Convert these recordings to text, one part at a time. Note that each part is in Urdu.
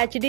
HD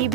EB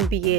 MPA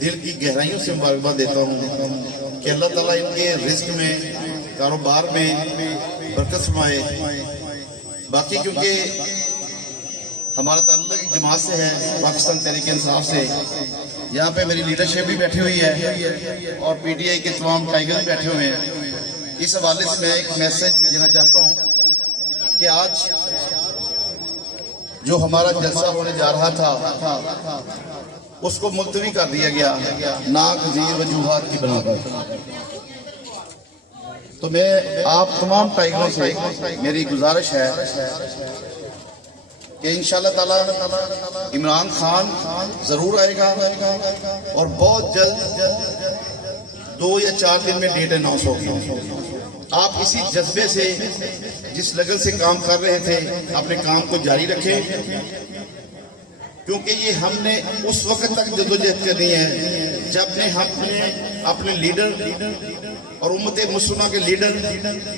دل کی گہرائیوں سے مبارکباد دیتا ہوں کہ اللہ تعالیٰ ان کے رزق میں، کاروبار میں برکت فرمائے۔ باقی کیونکہ ہمارا تعلق ایک جماعت سے ہے، پاکستان تحریک انصاف سے، یہاں پہ میری لیڈرشپ بھی بیٹھی ہوئی ہے اور پی ٹی آئی کے تمام ٹائیگر بھی بیٹھے ہوئے ہیں۔ اس حوالے سے میں ایک میسج دینا چاہتا ہوں کہ آج جو ہمارا جلسہ ہونے جا رہا تھا اس کو ملتوی کر دیا گیا ناگزیر وجوہات کی بنا پر۔ تو میں آپ تمام ٹائیگروں سے میری گزارش ہے کہ انشاءاللہ تعالی عمران خان ضرور آئے گا اور بہت جلد 2 یا 4 دن میں ڈیٹ اناؤنس ہوگی۔ آپ اسی جذبے سے، جس لگن سے کام کر رہے تھے، اپنے کام کو جاری رکھیں، کیونکہ یہ ہم نے اس وقت تک جدوجہد کرنی ہے جب نے ہم نے اپنے لیڈر اور امت مسلمہ کے لیڈر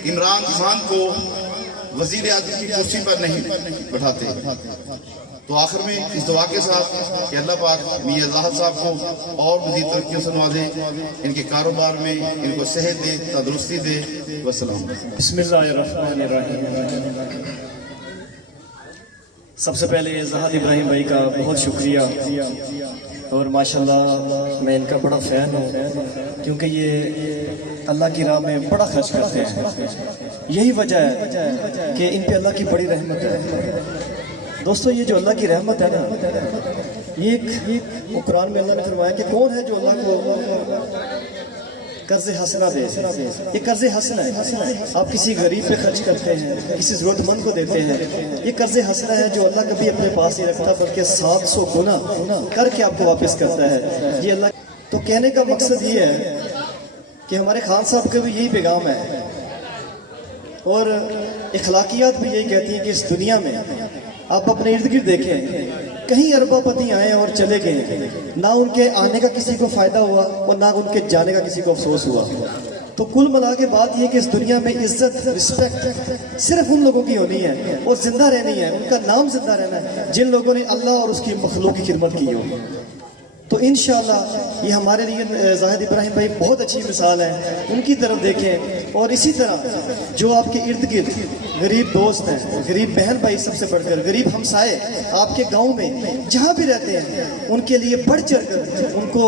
عمران خان کو وزیر اعظم کی کرسی پر نہیں بٹھاتے۔ تو آخر میں اس دعا کے ساتھ کہ اللہ پاک میاں زاہد صاحب کو اور مزید ترقیوں سے نوازے، ان کے کاروبار میں ان کو صحت دے، تندرستی دے۔ والسلام۔ بسم اللہ الرحمن الرحیم۔ سب سے پہلے زاہد ابراہیم بھائی کا بہت شکریہ، اور ماشاءاللہ میں ان کا بڑا فین ہوں، کیونکہ یہ اللہ کی راہ میں بڑا خرچ کرتے ہیں۔ یہی وجہ ہے کہ ان پہ اللہ کی بڑی رحمت ہے۔ دوستو، یہ جو اللہ کی رحمت ہے نا، یہ ایک قرآن میں اللہ نے فرمایا کہ کون ہے جو اللہ کو قرض حسنہ دے۔ یہ قرض حسنہ ہے، آپ کسی غریب پہ خرچ کرتے ہیں، کسی ضرورت مند کو دیتے ہیں، یہ قرض حسنہ ہے جو اللہ کبھی اپنے پاس نہیں رکھتا، بلکہ 700 گنا کر کے آپ کو واپس کرتا ہے۔ یہ اللہ تو کہنے کا مقصد یہ ہے کہ ہمارے خان صاحب کا بھی یہی پیغام ہے، اور اخلاقیات بھی یہی کہتی ہیں کہ اس دنیا میں آپ اپنے ارد گرد دیکھیں، کہیں اربا پتی آئے اور چلے گئے، نہ ان کے آنے کا کسی کو فائدہ ہوا اور نہ ان کے جانے کا کسی کو افسوس ہوا۔ تو کل ملا کے بات یہ کہ اس دنیا میں عزت، رسپیکٹ صرف ان لوگوں کی ہونی ہے اور زندہ رہنی ہے، ان کا نام زندہ رہنا ہے جن لوگوں نے اللہ اور اس کی مخلوق کی خدمت کی ہو۔ تو انشاءاللہ یہ ہمارے لیے زاہد ابراہیم بھائی بہت اچھی مثال ہے، ان کی طرف دیکھیں، اور اسی طرح جو آپ کے ارد گرد غریب دوست ہیں، غریب بہن بھائی، سب سے بڑھ کر غریب ہمسائے آپ کے گاؤں میں جہاں بھی رہتے ہیں، ان کے لیے بڑھ چڑھ کر ان کو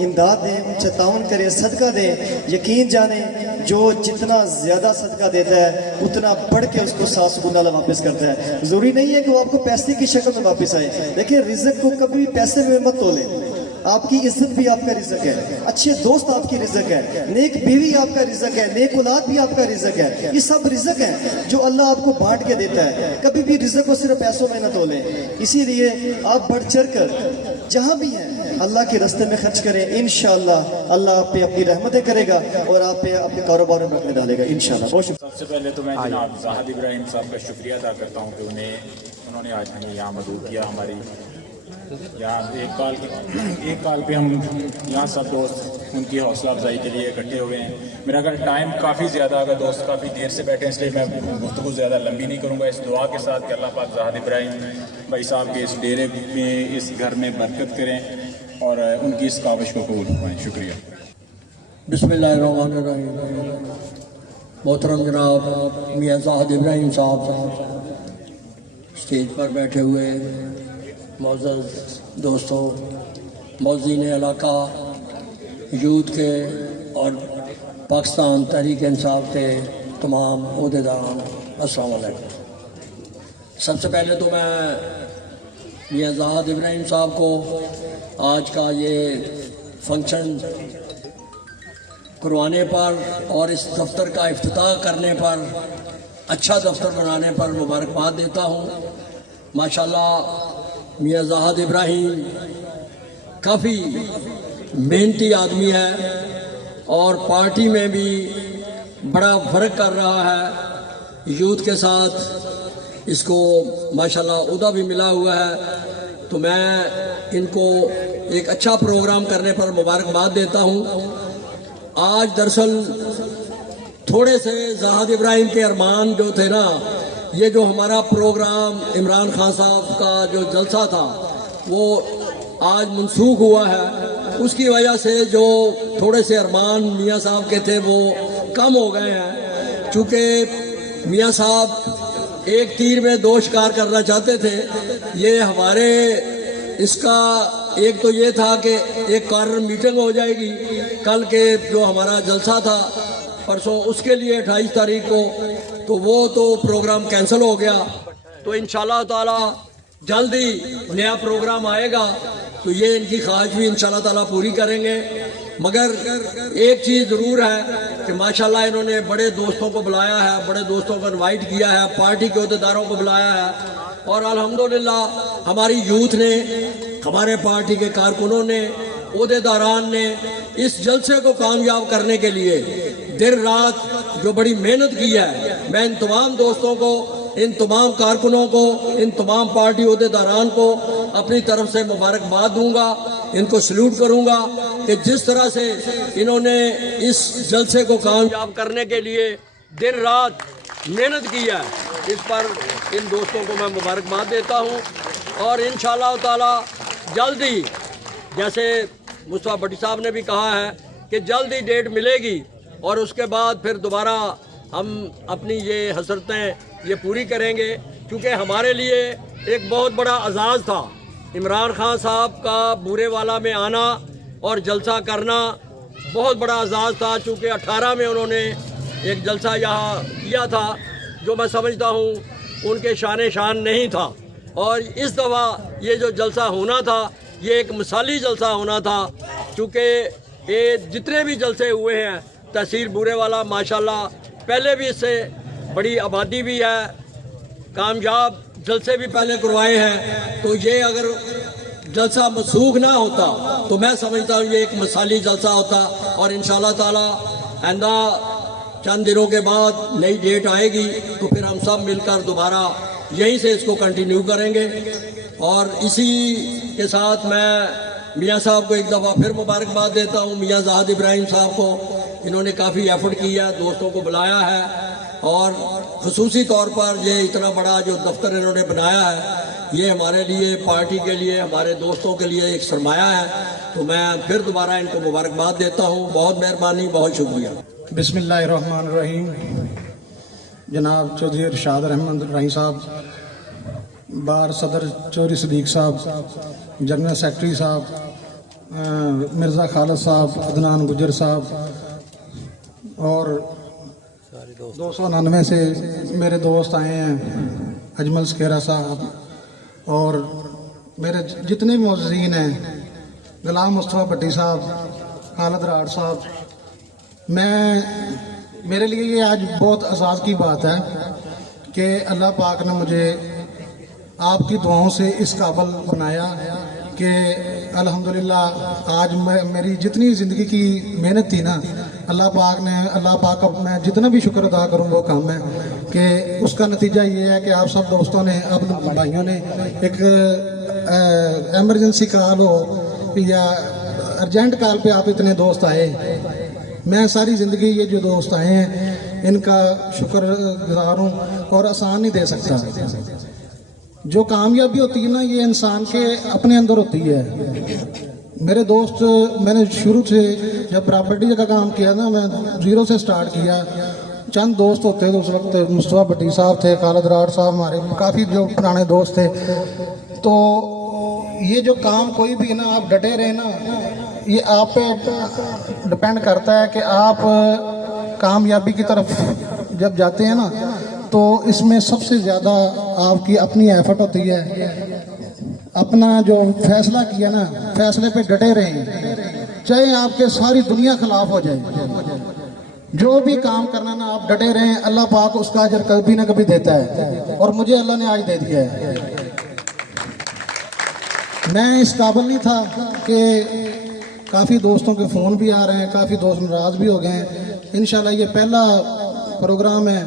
امداد دیں، ان سے تعاون کریں، صدقہ دیں۔ یقین جانیں جو جتنا زیادہ صدقہ دیتا ہے اتنا بڑھ کے اس کو 700 گنا اللہ واپس کرتا ہے۔ ضروری نہیں ہے کہ وہ آپ کو پیسے کی شکل میں واپس آئے، دیکھیں رزق کو کبھی پیسے میں مت تولیں۔ آپ کی عزت بھی آپ کا رزق ہے، اچھے دوست آپ کی رزق ہے، نیک بیوی آپ کا رزق ہے، نیک اولاد بھی آپ کا رزق ہے۔ یہ سب رزق ہے جو اللہ آپ کو بانٹ کے دیتا ہے، کبھی بھی رزق کو صرف پیسوں میں نہ تولیں۔ اسی لیے آپ بڑھ چڑھ کر جہاں بھی ہیں اللہ کے راستے میں خرچ کریں، انشاءاللہ اللہ آپ پہ اپنی رحمتیں کرے گا اور آپ پہ اپنے کاروبار میں برکت ڈالے گا انشاءاللہ۔ بہت شکریہ۔ سب سے پہلے تو میں جناب زاہد ابراہیم صاحب کا شکریہ ادا کرتا ہوں کہ انہوں نے آج ہمیں یہاں مدعو کیا، ہماری یہاں ایک کال پہ ہم یہاں سب دوست ان کی حوصلہ افزائی کے لیے اکٹھے ہوئے ہیں۔ میرا اگر ٹائم کافی زیادہ، اگر دوست کافی دیر سے بیٹھے ہیں، اس لیے میں گفتگو زیادہ لمبی نہیں کروں گا، اس دعا کے ساتھ کہ اللہ پاک زاہد ابراہیم بھائی صاحب کے اس ڈیرے میں، اس گھر میں برکت کریں اور ان کی اس کاوش کو قبول فرمائیں۔ شکریہ۔ بسم اللہ الرحمن الرحیم۔ محترم جناب میاں زاہد ابراہیم صاحب، اسٹیج پر بیٹھے ہوئے معزز دوستوں، موزین علاقہ، یوتھ کے اور پاکستان تحریک انصاف کے تمام عہدیداران، السلام علیکم۔ سب سے پہلے تو میں میاں زاہد ابراہیم صاحب کو آج کا یہ فنکشن کروانے پر اور اس دفتر کا افتتاح کرنے پر، اچھا دفتر بنانے پر مبارکباد دیتا ہوں۔ ماشاءاللہ میاں زاہد ابراہیم کافی محنتی آدمی ہے اور پارٹی میں بھی بڑا فرق کر رہا ہے، یوتھ کے ساتھ اس کو ماشاءاللہ عہدہ بھی ملا ہوا ہے۔ تو میں ان کو ایک اچھا پروگرام کرنے پر مبارکباد دیتا ہوں۔ آج دراصل تھوڑے سے زاہد ابراہیم کے ارمان جو تھے نا، یہ جو ہمارا پروگرام عمران خان صاحب کا جو جلسہ تھا وہ آج منسوخ ہوا ہے، اس کی وجہ سے جو تھوڑے سے ارمان میاں صاحب کے تھے وہ کم ہو گئے ہیں، چونکہ میاں صاحب ایک تیر میں دو شکار کرنا چاہتے تھے۔ یہ ہمارے اس کا ایک تو یہ تھا کہ ایک کارنر میٹنگ ہو جائے گی کل کے جو ہمارا جلسہ تھا پرسوں، اس کے لیے 28 تاریخ کو، تو وہ تو پروگرام کینسل ہو گیا۔ تو انشاءاللہ تعالی جلد ہی نیا پروگرام آئے گا، تو یہ ان کی خواہش بھی انشاءاللہ تعالی پوری کریں گے۔ مگر ایک چیز ضرور ہے کہ ماشاءاللہ انہوں نے بڑے دوستوں کو بلایا ہے، بڑے دوستوں کو انوائٹ کیا ہے، پارٹی کے عہدیداروں کو بلایا ہے، اور الحمدللہ ہماری یوتھ نے، ہمارے پارٹی کے کارکنوں نے، عہدیداران نے اس جلسے کو کامیاب کرنے کے لیے دن رات جو بڑی محنت کی ہے، میں ان تمام دوستوں کو، ان تمام کارکنوں کو، ان تمام پارٹی عہدیداران کو اپنی طرف سے مبارکباد دوں گا، ان کو سلوٹ کروں گا کہ جس طرح سے انہوں نے اس جلسے کو کامیاب کرنے کے لیے دن رات محنت کی ہے، اس پر ان دوستوں کو میں مبارکباد دیتا ہوں۔ اور انشاءاللہ تعالی جلد ہی، جیسے مصطفیٰ بھٹی صاحب نے بھی کہا ہے کہ جلد ہی ڈیٹ ملے گی، اور اس کے بعد پھر دوبارہ ہم اپنی یہ حسرتیں یہ پوری کریں گے، کیونکہ ہمارے لیے ایک بہت بڑا اعزاز تھا عمران خان صاحب کا بورے والا میں آنا اور جلسہ کرنا، بہت بڑا اعزاز تھا، چونکہ 18 میں انہوں نے ایک جلسہ یہاں کیا تھا جو میں سمجھتا ہوں ان کے شان نہیں تھا، اور اس دفعہ یہ جو جلسہ ہونا تھا یہ ایک مثالی جلسہ ہونا تھا، چونکہ یہ جتنے بھی جلسے ہوئے ہیں تحصیل بورے والا ماشاءاللہ پہلے بھی اس سے بڑی آبادی بھی ہے، کامیاب جلسے بھی پہلے کروائے ہیں، تو یہ اگر جلسہ منسوخ نہ ہوتا تو میں سمجھتا ہوں یہ ایک مثالی جلسہ ہوتا، اور انشاءاللہ تعالی آئندہ چند دنوں کے بعد نئی ڈیٹ آئے گی تو پھر ہم سب مل کر دوبارہ یہیں سے اس کو کنٹینیو کریں گے۔ اور اسی کے ساتھ میں میاں صاحب کو ایک دفعہ پھر مبارکباد دیتا ہوں، میاں زاہد ابراہیم صاحب کو، انہوں نے کافی ایفرٹ کیا، دوستوں کو بلایا ہے، اور خصوصی طور پر یہ اتنا بڑا جو دفتر انہوں نے بنایا ہے یہ ہمارے لیے، پارٹی کے لیے، ہمارے دوستوں کے لیے ایک سرمایہ ہے، تو میں پھر دوبارہ ان کو مبارکباد دیتا ہوں۔ بہت مہربانی، بہت شکریہ۔ بسم اللہ الرحمن الرحیم۔ جناب چودھری ارشاد احمد رائی صاحب، بار صدر چودھری صدیق صاحب، جنرل سیکرٹری صاحب مرزا خالد صاحب، عدنان گجر صاحب، اور 299 سے میرے دوست آئے ہیں، اجمل سکھیرا صاحب، اور میرے جتنے بھی معززین ہیں، غلام مصطفیٰ بھٹی صاحب، خالد راڑ صاحب، میرے لیے یہ آج بہت اعزاز کی بات ہے کہ اللہ پاک نے مجھے آپ کی دعاؤں سے اس قابل بنایا کہ الحمدللہ آج میری جتنی زندگی کی محنت تھی نا، اللہ پاک کا میں جتنا بھی شکر ادا کروں وہ کم ہے کہ اس کا نتیجہ یہ ہے کہ آپ سب دوستوں نے، اب بھائیوں نے ایک ایمرجنسی کال ہو یا ارجنٹ کال پہ آپ اتنے دوست آئے، میں ساری زندگی یہ جو دوست آئے ہیں ان کا شکر گزار ہوں، اور آسان نہیں دے سکتا۔ جو کامیابی ہوتی ہے نا یہ انسان کے اپنے اندر ہوتی ہے۔ میرے دوست، میں نے شروع سے جب پراپرٹی کا کام کیا نا، میں زیرو سے سٹارٹ کیا، چند دوست ہوتے تھے اس وقت، مصطفیٰ بھٹی صاحب تھے، خالد راڑ صاحب، ہمارے کافی جو پرانے دوست تھے، تو یہ جو کام کوئی بھی ہے نا آپ ڈٹے رہے نا، یہ آپ پہ ڈپینڈ کرتا ہے کہ آپ کامیابی کی طرف جب جاتے ہیں نا تو اس میں سب سے زیادہ آپ کی اپنی ایفرٹ ہوتی ہے، اپنا جو فیصلہ کیا نا فیصلے پہ ڈٹے رہیں، چاہے آپ کے ساری دنیا خلاف ہو جائے، جو بھی کام کرنا نا آپ ڈٹے رہیں، اللہ پاک اس کا اجر کبھی نہ کبھی دیتا ہے، اور مجھے اللہ نے آج دے دیا ہے۔ میں اس قابل نہیں تھا کہ کافی دوستوں کے فون بھی آ رہے ہیں، کافی دوست ناراض بھی ہو گئے ہیں، انشاءاللہ یہ پہلا پروگرام ہے،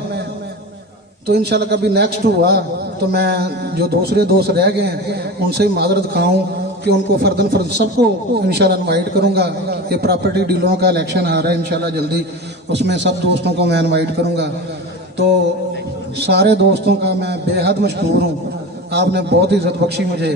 تو انشاءاللہ کبھی نیکسٹ ہوا تو میں جو دوسرے دوست رہ گئے ہیں ان سے معذرت کھاؤں کہ ان کو فرداً سب کو انشاءاللہ انوائٹ کروں گا۔ یہ پراپرٹی ڈیلروں کا الیکشن آ رہا ہے انشاءاللہ جلدی، اس میں سب دوستوں کو میں انوائٹ کروں گا، تو سارے دوستوں کا میں بے حد مشکور ہوں، آپ نے بہت عزت بخشی مجھے،